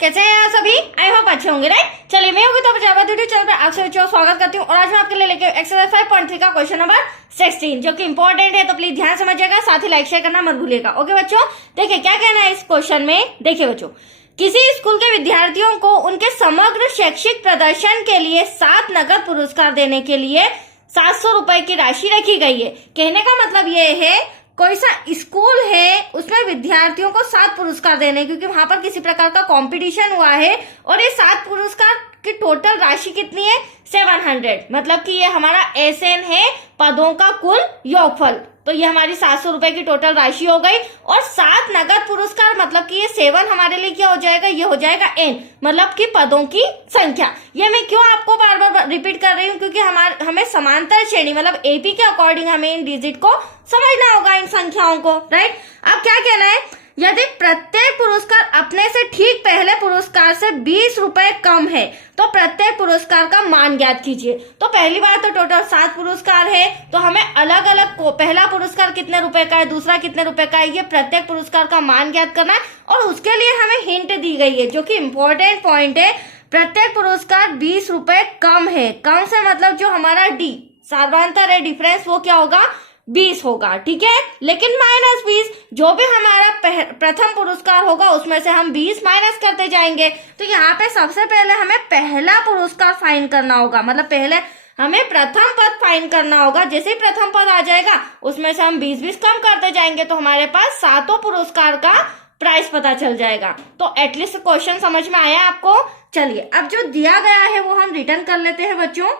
कैसे हैं आप सभी? आई होप अच्छे होंगे, राइट। चलिए मैं होगी तो प्रजापति यूट्यूब चैनल पर आप सभी बच्चों का स्वागत करती हूँ और आज मैं आपके लिए लेके एक्सरसाइज 5.3 का क्वेश्चन नंबर 16 जो कि इंपॉर्टेंट है, तो प्लीज ध्यान समझिएगा, साथ ही लाइक शेयर करना मत भूलिएगा। ओके बच्चों, देखिए क्या कहना है इस क्वेश्चन में। देखिए बच्चों, किसी स्कूल के विद्यार्थियों को उनके समग्र शैक्षिक प्रदर्शन के लिए 7 नगद पुरस्कार देने के लिए 700 रुपए की राशि रखी गई है। कहने का मतलब ये है, कोई सा स्कूल है उसमें विद्यार्थियों को 7 पुरस्कार देने, क्योंकि वहां पर किसी प्रकार का कंपटीशन हुआ है और ये 7 पुरस्कार की टोटल राशि कितनी है 700। मतलब कि ये हमारा एसएन है, पदों का कुल योगफल। तो ये हमारी 700 रुपए की टोटल राशि हो गई और 7 नगद पुरस्कार, मतलब कि ये 7 हमारे लिए क्या हो जाएगा, ये हो जाएगा एन, मतलब कि पदों की संख्या। ये मैं क्यों आपको बार बार रिपीट कर रही हूँ, क्योंकि हमें समांतर श्रेणी मतलब एपी के अकॉर्डिंग हमें इन डिजिट को समझना होगा, इन संख्याओं को, राइट। अब क्या कहना है, यदि प्रत्येक पुरस्कार अपने से ठीक पहले पुरस्कार से 20 रुपए कम है तो प्रत्येक पुरस्कार का मान ज्ञात कीजिए। तो पहली बात तो टोटल 7 पुरस्कार है, तो हमें अलग अलग को पहला पुरस्कार कितने रुपए का है, दूसरा कितने रुपए का है, ये प्रत्येक पुरस्कार का मान ज्ञात करना है। और उसके लिए हमें हिंट दी गई है जो कि इंपॉर्टेंट पॉइंट है, प्रत्येक पुरस्कार 20 रुपए कम है। कम से मतलब जो हमारा डी सार्वंतर है, डिफरेंस, वो क्या होगा 20 होगा, ठीक है। लेकिन -20, जो भी हमारा प्रथम पुरस्कार होगा उसमें से हम 20 माइनस करते जाएंगे। तो यहाँ पे सबसे पहले हमें पहला पुरस्कार फाइंड करना होगा, मतलब पहले हमें प्रथम पद फाइंड करना होगा। जैसे ही प्रथम पद आ जाएगा उसमें से हम 20 कम करते जाएंगे तो हमारे पास 7 पुरस्कार का प्राइस पता चल जाएगा। तो एटलीस्ट क्वेश्चन समझ में आया आपको। चलिए अब जो दिया गया है वो हम रिटर्न कर लेते हैं बच्चों।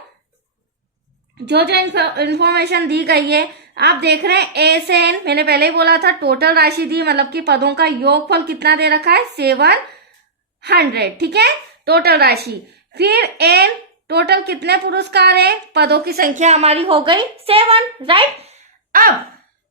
जो इंफॉर्मेशन दी गई है आप देख रहे हैं, एसएन मैंने पहले ही बोला था, टोटल राशि दी, मतलब कि पदों का योगफल कितना दे रखा है 700, ठीक है, टोटल राशि। फिर एन, टोटल कितने पुरस्कार है, पदों की संख्या हमारी हो गई 7, राइट। अब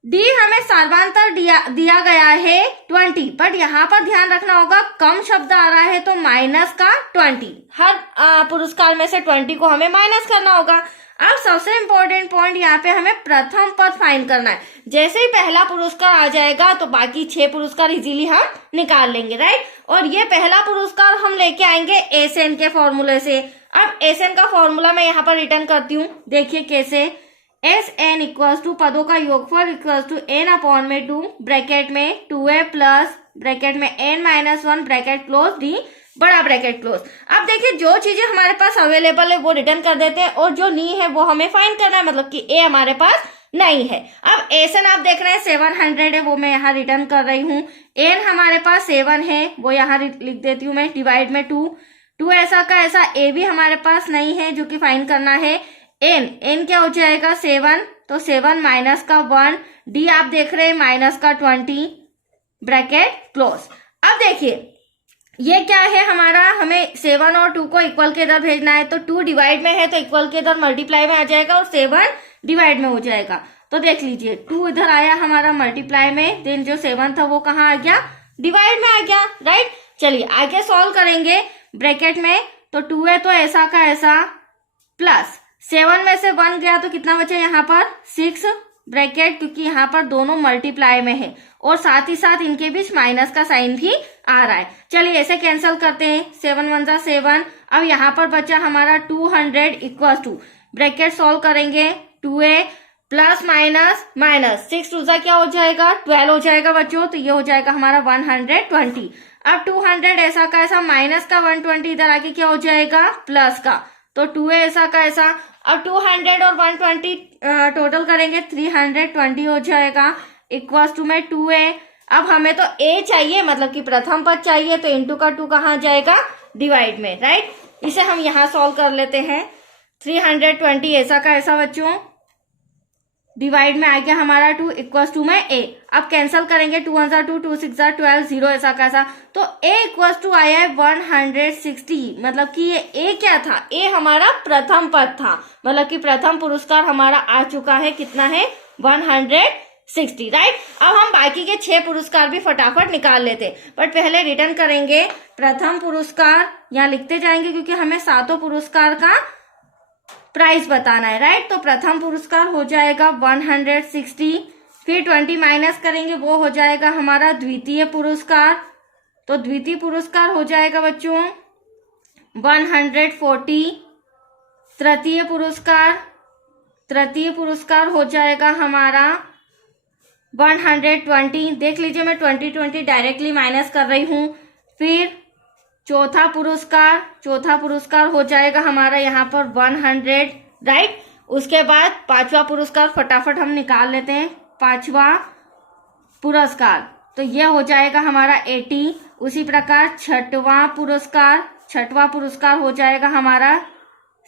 डी हमें सार्वंतर दिया गया है 20, बट यहाँ पर ध्यान रखना होगा कम शब्द आ रहा है तो माइनस का 20, हर पुरस्कार में से 20 को हमें माइनस करना होगा। अब सबसे इंपॉर्टेंट पॉइंट यहाँ पे हमें प्रथम पद फाइंड करना है। जैसे ही पहला पुरस्कार आ जाएगा तो बाकी 6 पुरस्कार इजीली हम निकाल लेंगे, राइट। और ये पहला पुरस्कार हम लेके आएंगे एसएन के फॉर्मूले से। अब एसएन का फॉर्मूला मैं यहाँ पर रिटर्न करती हूँ, देखिए कैसे। एसएन इक्वल्स टू पदों का योगफल इक्वल्स टू एन अपॉन में 2 ब्रैकेट में 2a प्लस ब्रैकेट में n-1 ब्रैकेट क्लोज डी बड़ा ब्रैकेट क्लोज। अब देखिए जो चीजें हमारे पास अवेलेबल है वो रिटर्न कर देते हैं और जो नहीं है वो हमें फाइंड करना है, मतलब कि ए हमारे पास नहीं है। अब एसएन आप देख रहे हैं 700 है, वो मैं यहाँ रिटर्न कर रही हूँ। एन हमारे पास 7 है, वो यहाँ लिख देती हूँ मैं, डिवाइड में 2 ऐसा का ऐसा। ए भी हमारे पास नहीं है जो कि फाइंड करना है। एन क्या हो जाएगा 7, तो 7 माइनस का 1, डी आप देख रहे हैं माइनस का 20 ब्रैकेट क्लोज। अब देखिए ये क्या है हमारा, हमें 7 और 2 को इक्वल के इधर भेजना है, तो 2 डिवाइड में है तो इक्वल के इधर मल्टीप्लाई में आ जाएगा और 7 डिवाइड में हो जाएगा। तो देख लीजिए 2 इधर आया हमारा मल्टीप्लाई में, देन जो 7 था वो कहाँ आ गया, डिवाइड में आ गया, राइट। चलिए आगे सॉल्व करेंगे ब्रैकेट में, तो 2 है तो ऐसा का ऐसा प्लस 7 में से 1 गया तो कितना बचा यहाँ पर 6 ब्रैकेट, क्योंकि यहाँ पर दोनों मल्टीप्लाई में है और साथ ही साथ इनके बीच माइनस का साइन भी आ रहा है। चलिए ऐसे कैंसिल करते हैं, 7 1 जा 7। अब यहाँ पर बचा हमारा 200 इक्वल टू ब्रैकेट सॉल्व करेंगे 2a प्लस माइनस माइनस 6 2 जा क्या हो जाएगा 12 हो जाएगा बच्चों, तो ये हो जाएगा हमारा 120। अब 200 ऐसा का ऐसा माइनस का 120 इधर आके क्या हो जाएगा प्लस का, तो 2a ऐसा का ऐसा। अब 200 और 120 टोटल करेंगे 320 हो जाएगा इक्वल्स टू में 2a। अब हमें तो a चाहिए, मतलब कि प्रथम पद चाहिए, तो इंटू का 2 कहाँ जाएगा डिवाइड में, राइट। इसे हम यहाँ सॉल्व कर लेते हैं। 320 ऐसा का ऐसा बच्चों, डिवाइड में आ गया हमारा 2 इक्वल्स टू में a। अब कैंसिल करेंगे 2 1 2 2 6 12 0 ऐसा कैसा, तो a इक्वल्स टू आया है 160। मतलब कि ये a क्या था, a हमारा प्रथम पद था, मतलब कि प्रथम पुरस्कार हमारा आ चुका है, कितना है 160, राइट। अब हम बाकी के 6 पुरस्कार भी फटाफट निकाल लेते, बट पहले रिटर्न करेंगे प्रथम पुरस्कार, यहाँ लिखते जाएंगे क्योंकि हमें 7 पुरस्कार का प्राइस बताना है, राइट। तो प्रथम पुरस्कार हो जाएगा 160, फिर 20 माइनस करेंगे वो हो जाएगा हमारा द्वितीय पुरस्कार तो द्वितीय पुरस्कार हो जाएगा बच्चों 140। तृतीय पुरस्कार हो जाएगा हमारा 120। देख लीजिए मैं 20 डायरेक्टली माइनस कर रही हूं। फिर चौथा पुरस्कार हो जाएगा हमारा यहाँ पर 100, राइट। उसके बाद पांचवा पुरस्कार फटाफट हम निकाल लेते हैं। पांचवा पुरस्कार तो ये हो जाएगा हमारा 80। उसी प्रकार छठवां पुरस्कार हो जाएगा हमारा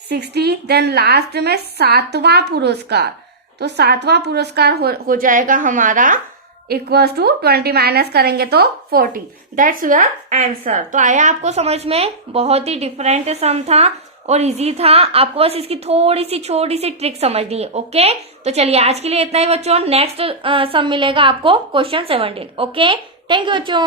60। देन लास्ट में सातवां पुरस्कार, तो सातवां पुरस्कार हो जाएगा हमारा इक्वल्स टू 20 माइनस करेंगे तो 40। That's your answer. तो आया आपको समझ में? बहुत ही डिफरेंट सम था और इजी था। आपको बस इसकी थोड़ी सी छोटी सी ट्रिक समझनी है। ओके, तो चलिए आज के लिए इतना ही बच्चों। नेक्स्ट सम मिलेगा आपको क्वेश्चन 17। ओके, थैंक यू बच्चों।